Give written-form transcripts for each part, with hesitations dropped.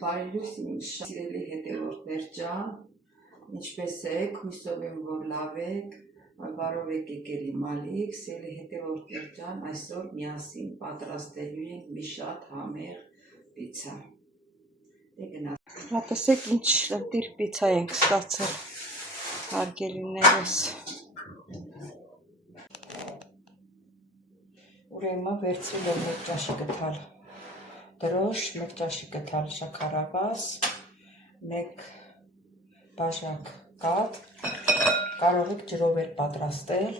Բարելույս իմ սիրելի հետևորդներ ջան, ինչպես եք, հույսով եմ, որ լավ եք, բարով եք եկել իմ ալիք, սիրելի հետևորդներ ջան, այսօր միասին պատրաստելու ենք մի շատ համեղ պիցցա։ Տեսեք ինչ լտիր պիցցա ենք ստացել, հարգելիներս։ Ուրեմն վերցրել եմ մեկ ճաշի գթալ դրոշ, մեկ ճաշի գթալ շաքարավազ, մեկ բաժակ կաթ, կարող եք ջրով էլ պատրաստել։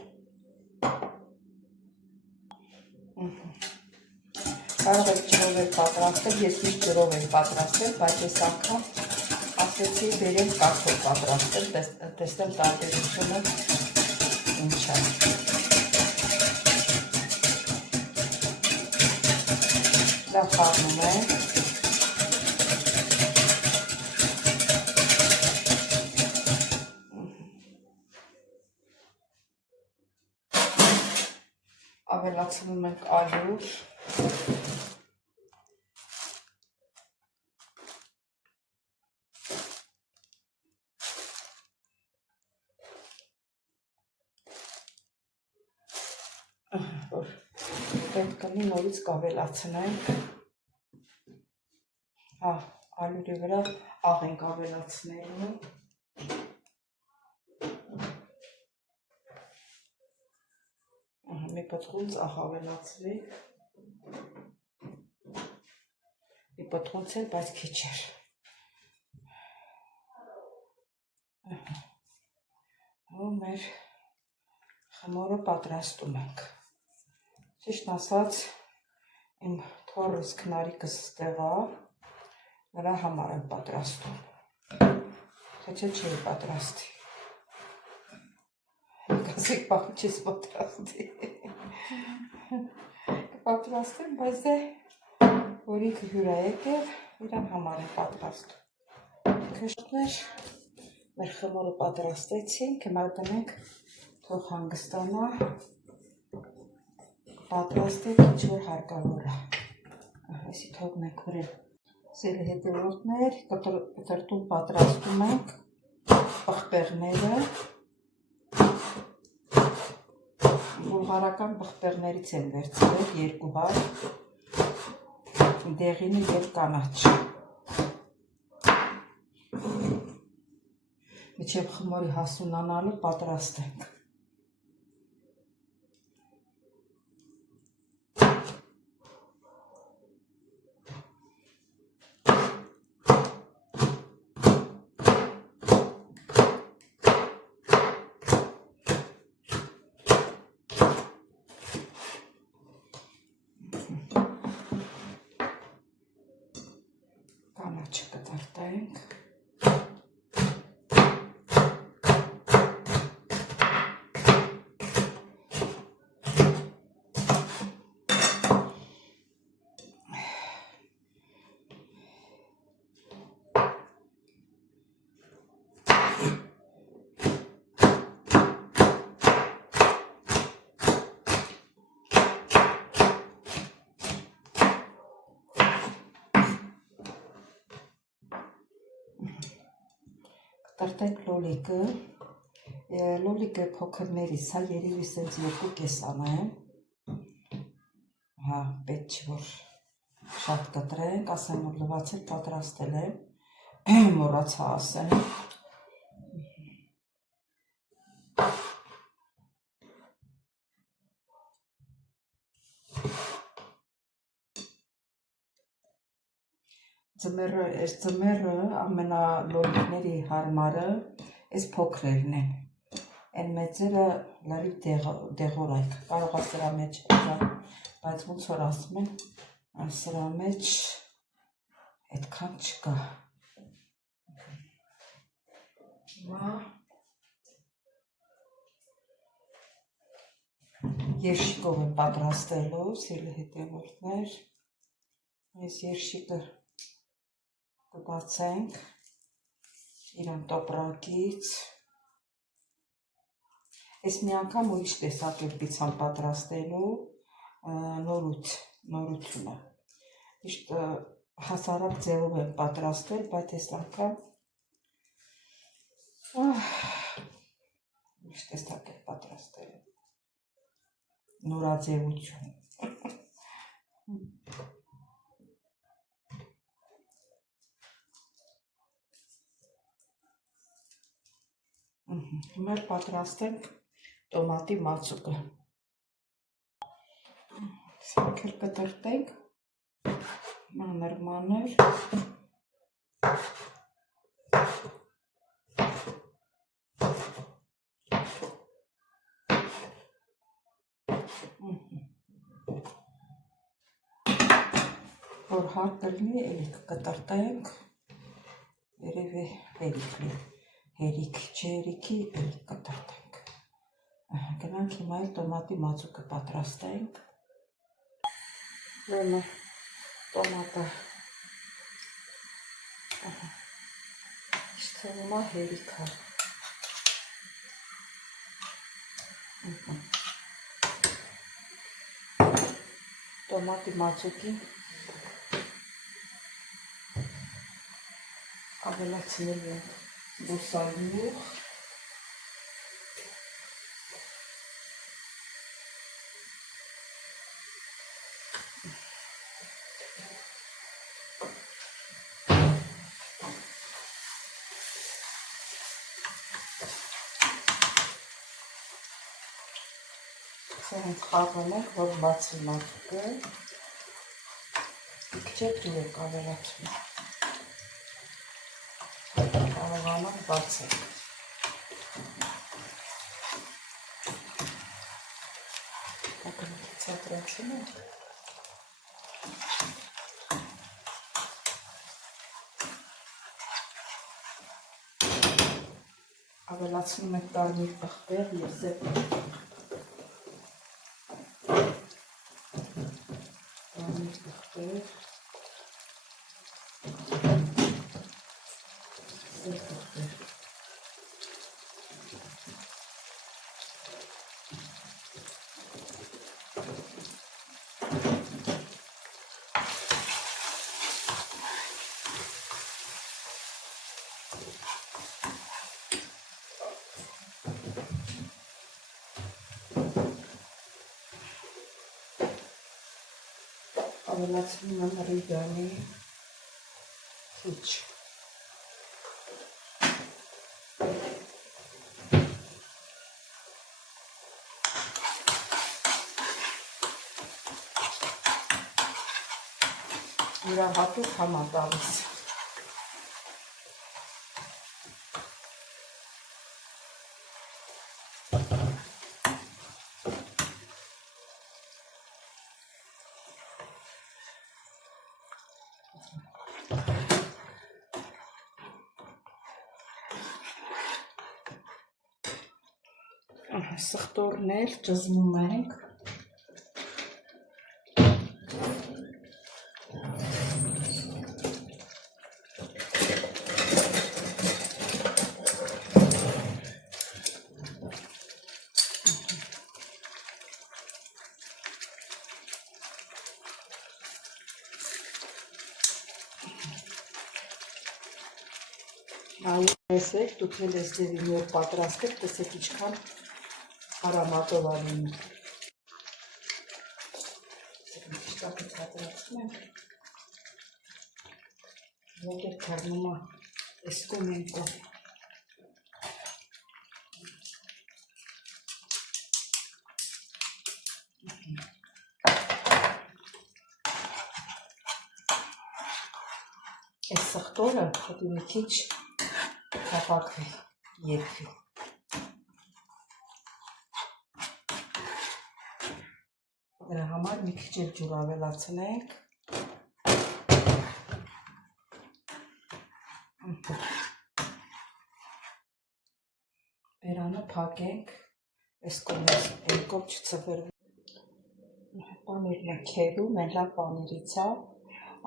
Կարող եք ջրով էլ պատրաստել, ես միշտ ջրով եմ պատրաստել, բայց այս անգամ ասեցի բերեմ կաթով պատրաստել, տեսնեմ տարբերությունը ինչ է։ Լավ խառնում եմ։ Ավելացնում ենք ալյուր։ Որ պետք կլինի նորից կավելացնենք։ Հա, ալյուրի վրա աղ ենք ավելացնելու։ Մի պտղունց աղ ավելացրի։ Մի պտղունց էլ, բայց քիչ էր։ Ու մեր խմորը պատրաստում ենք։ Ճիշտ ասած, իմ թոռս քնարիկս ստեղ է, նրա համար եմ պատրաստում, թե չէի պատրաստի, կասեք պահու չես պատրաստի, կպատրաստեմ, բայց դե, որ ինքը հյուր է եկել, իրան համար եմ պատրաստում, քշտներ, մեր խմորը պատրաստեցինք, հիմա տնենք թող հանգստանա, պատրաստենք ինչ որ հարկավոր է, այսի թողնենք վրեն, սիրելի հետևորդներ, կտրտում պատրաստում ենք պղպեղները, բուլղարական պղպեղներից եմ վերցրել երկու հատ, դեղինը և կանաչ, մինչև խմորի հասունանալը պատրաստենք։ Կանաչը կտրտենք։ Կտրտենք լոլիկը, լոլիկը փոքրներից, հա, երևի սենց երկու կես անեմ, հա, պետք չի, որ շատ կտրենք, ասեմ, որ լվացել պատրաստել եմ, մոռացա ասեմ, այս ձմեռը ամենալոլիկների հարմարը այս փոքրերն են, են մեծերը լրիվ դեղորայք, կարող է սրա մեջ, բայց ոնց որ ասում են, սրա մեջ այդքան չկա։ Հիմա երշիկով եմ պատրաստելու, սիրելի հետևորդներ, այս երշիկը կբացենք իրան տոպրակից, այս մի անգամ ուրիշ տեսակ եմ պիցցան պատրաստելու նորությունը, միշտ հասարակ ձևով եմ պատրաստել, բայց այս անգամ միշտ տեսակ եմ պատրաստել նորաձևություն։ Հիմա պատրաստենք տոմատի մածուկը։ Սրանք էլ կտրտենք մանր-մանր։ Որ հարկ կլինի, էլի կտրտենք, երևի հերիք չերիքի էլի կտրտենք։ Գնանք հիմա էլ տոմատի մածուկը պատրաստենք։ Ուրեմն տոմատը թվում է հերիք է։ Տոմատի մածուկին ավելացնել ենք բուսալյուղ, սրանք խաղում ենք, որ բացի մածուկը, իքչեք դու եք ավելացում, կարողանանք բացենք։ Ցածրացնում ենք։ Ավելացնում ենք կարմիր պղպեղ և սև պղպեղ։ Կարմիր պղպեղ, սև պղպեղ։ Ավելացնում եմ ռիգանի քիչ։ Յուրահատուկ համա տալիս։ Սխտորն էլ ճզմում ենք։ Տեսեք, դուք էլ ես ձևի նոր պատրաստեք, տեսեք ինչքան հարամատով ալին։ Շտապը ծածրացում ենք։ Ոգեր կարնում է էսկում ենքով։ Այս սխտորը պետք է մի քիչ հապակվի, երկվի։ Դրա համար մի քիչ էլ ջուր ավելացնենք։ Բերանը փակենք, այս կողմով չցվրվի։ Պանիրն է քերում, են լավ պանիրից է,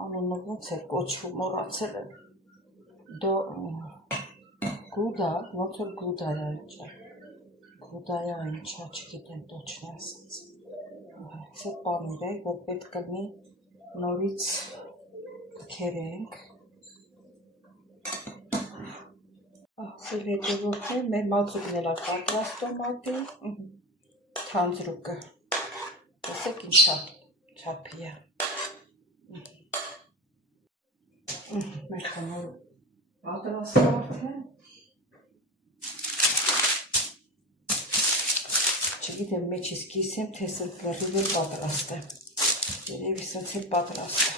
անունը ոնց է կոչվում, մոռացել եմ։ Գուդա, ոնց որ գուդայա ինչա։ Գուդայա ինչա, չգիտեմ տոչն ասած։ Սա պանիր է, որ պետք կլինի նորից Կերենք։ Սել հետևորդներ, մեր մածուկն էլ պատրաստում ատի, թանձրուկը, տեսեք ինչ չափի է, մեր խմոր պատրաստվարդ է, չգիտեմ մեջիս կիսեմ, թե սել պլեղիվ էլ պատրաստ է, երևի սենց էլ պատրաստ է,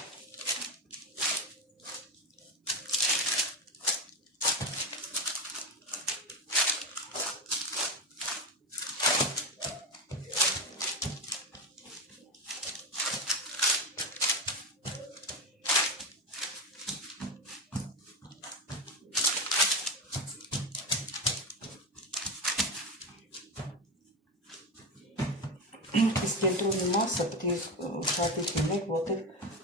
Իսկ կենտրոնի մասը պետք է ուշադրություն լինեք, որտեղ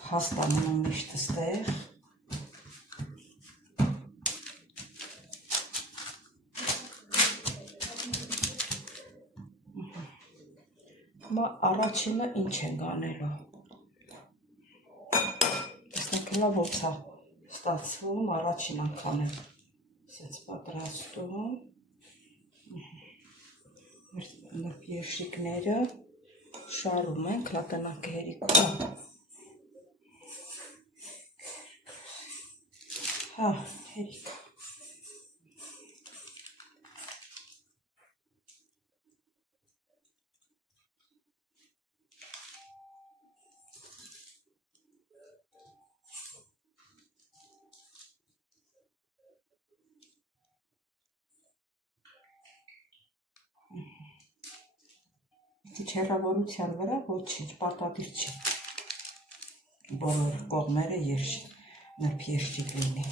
հաստ է մնում միշտ ստեղ։ Հիմա առաջինը ինչ ենք անելու։ Տեսնեք հլա ոնց է ստացվում, առաջին անգամ եմ սենց պատրաստում։ Մեր երշիկները շարում ենք, լատանակը հերիքում։ Հա, հերիք։ Քիչ հեռավորության վրա ոչինչ, պարտադիր չի բոլոր կողմերը նրբ երշիկ լինի։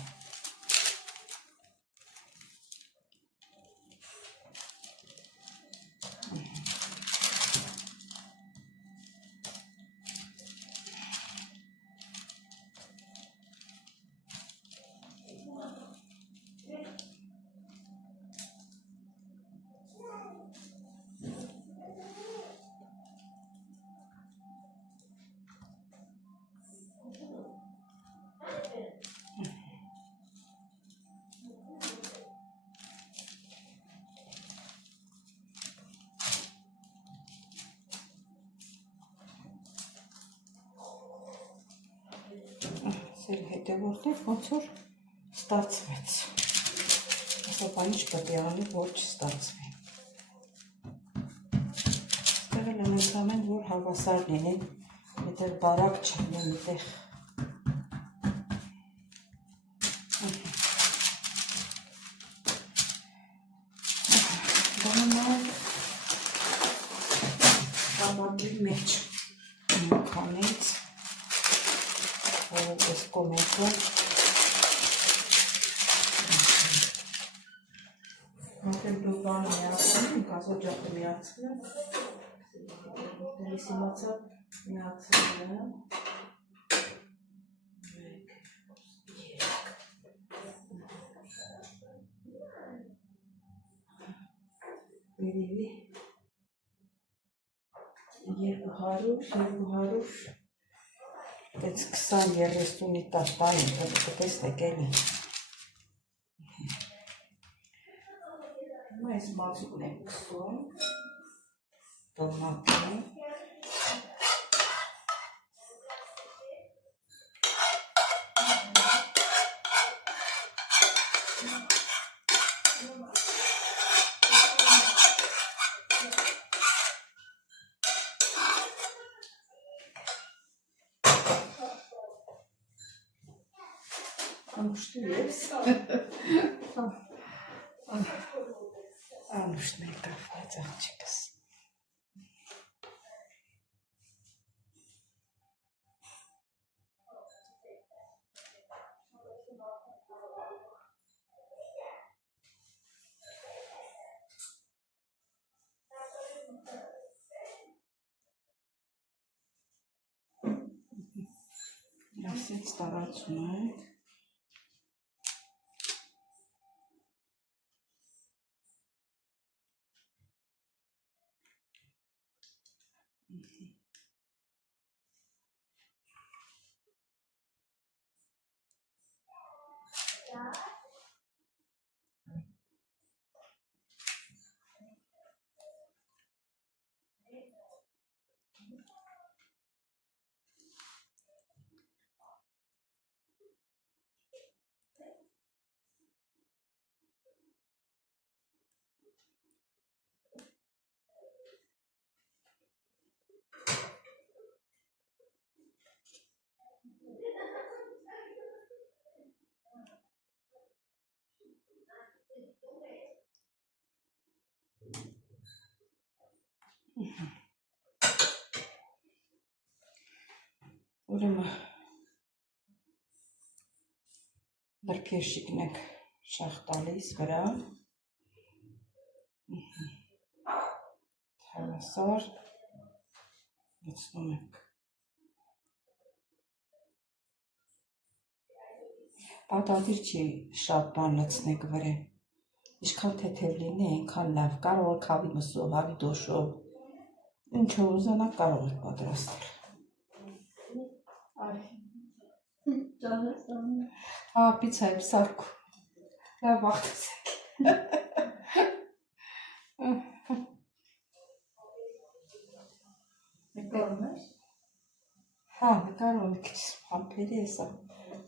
Սել հետևորդներ ոնց որ ստացվեց։ Ասապա ինչ պետք է անի, որ չստացվի։ Ստեղ էլ ենք ամեն, որ հավասար լինի, միտեղ բարակ չլինի, միտեղ բամադրի մեջ քանից այս կոմենտը մոտել դու բան միացնում, կազոջակը միացնում դրիս իմացա միացնում երևի 200 Դեց 20-30-ի տակ տային, կտեսնեք էլի։ Հիմա այս մածուկն եմ կսում, տոմատը, անուշտի ես, անուշտն էլ կրվայց աղջիկս։ Ասենց տարածում է։ Ուրեմն լրբերշիկն ենք շաղ տալիս վրա, հավասար լցնում ենք։ Պատադիր չի շատ բան լցնեք վրեն, ինչքան թեթև լինի, այնքան լավ, կարող եք հավի մսով, հավի դոշով, ինչով ուզանաք կարող եք պատրաստել։ Հա, պիցա եմ սարքում, լավ աղթասեք։ Նկարում ես։ Հա, նկարում եմ քիչ համբերի էսա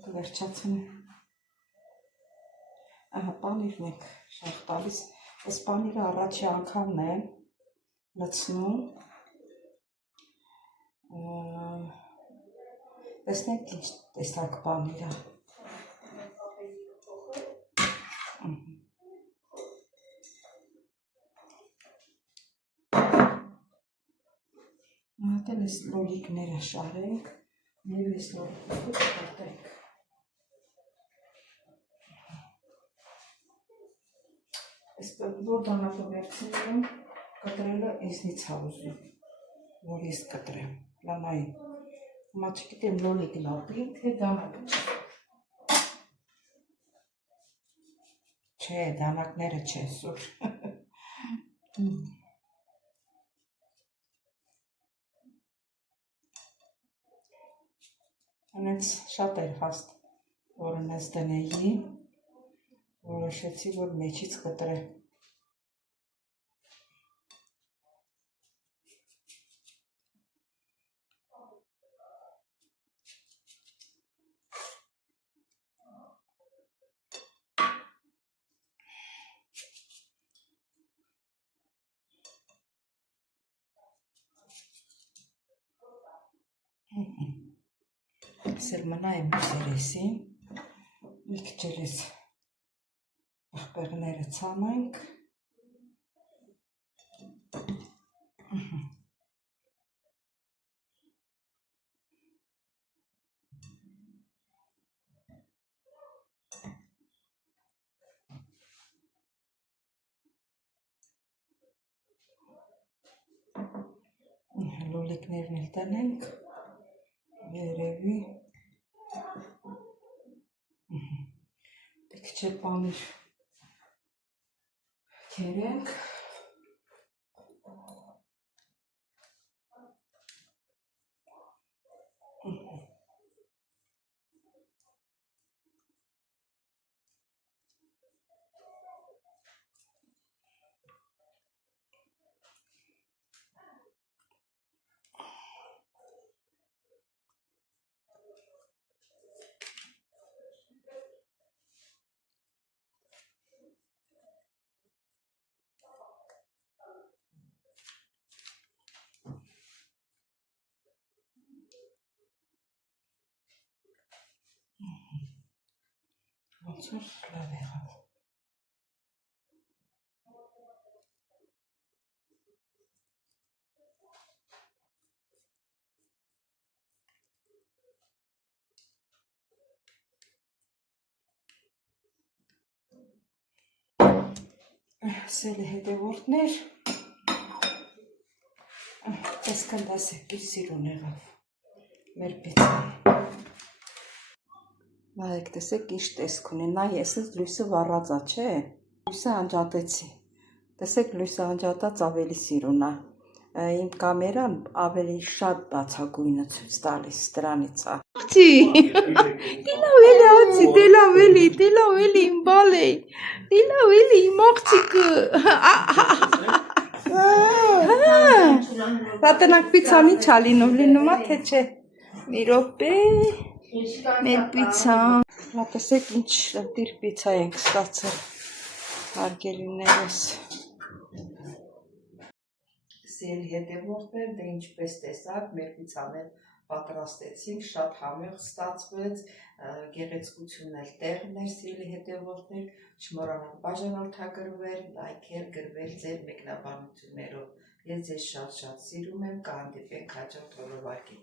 կվերջացնեմ։ Ահա, պանիրն ենք շաղ տալիս, այս պանիրը առաջի անգամն է լցնում, տեսնենք ինչ տեսակ պանիր է։ Մատել ես լոլիկները շարենք և ես լոլիկները կտենք։ Որ դանակը վերցնում կտրելը ինձնից է ուզում, որ ես կտրեմ, լանայի, հիմա չգիտեմ լոլիկն ապի, թե դանակը չի։ Չէ, դանակները չեն սուր։ Անենց շատ էր հաստ, որ նես դնեի, որոշեցի, որ մեջից կտրեմ։ Սեր մնա եմ սերեսին, մի քիչ ես աղբեղները ցանենք։ Լոլիկներն էլ տնենք, երևի, քիչ է պանիր կերենք, ոնց որ լավ եղավ։ Սելի հետևորդներ, տեսքան դասեք իր սիրուն եղավ, մեր պիցան։ Նայեք, տեսեք ինչ տեսք ունի, նայ ես լույսը վառածա, չէ, լույսը անջատեցի, տեսեք լույսը անջատած ավելի սիրուն է, իմ կամերան ավելի շատ բացագույնը ցույց տալիս դրանից է։ Դե լավ էլի, Էլի, իմ բալե։ Էլի, իմ աղջիկը։ Ռատենակ պիցան ի՞նչ ա լինում ա թե չէ։ Մի րոպե։ Մեր պիցան։ Լատեսեք ինչ տիր պիցա ենք ստացել։ Հարգելիներս։ Սիրելի հետևորդներ, դե ինչպես տեսաք, մեր պիցաներ պատրաստեցինք, շատ համեղ ստացվեց, գեղեցկությունն էլ տեղն էր, սիրելի հետևորդներ, չմոռանաք բաժանորդագրվել, լայքել, գրվել ձեր մեկնաբանություններով։ Ես ձեզ շատ-շատ սիրում եմ, կհանդիպենք հաջորդ օրվակին։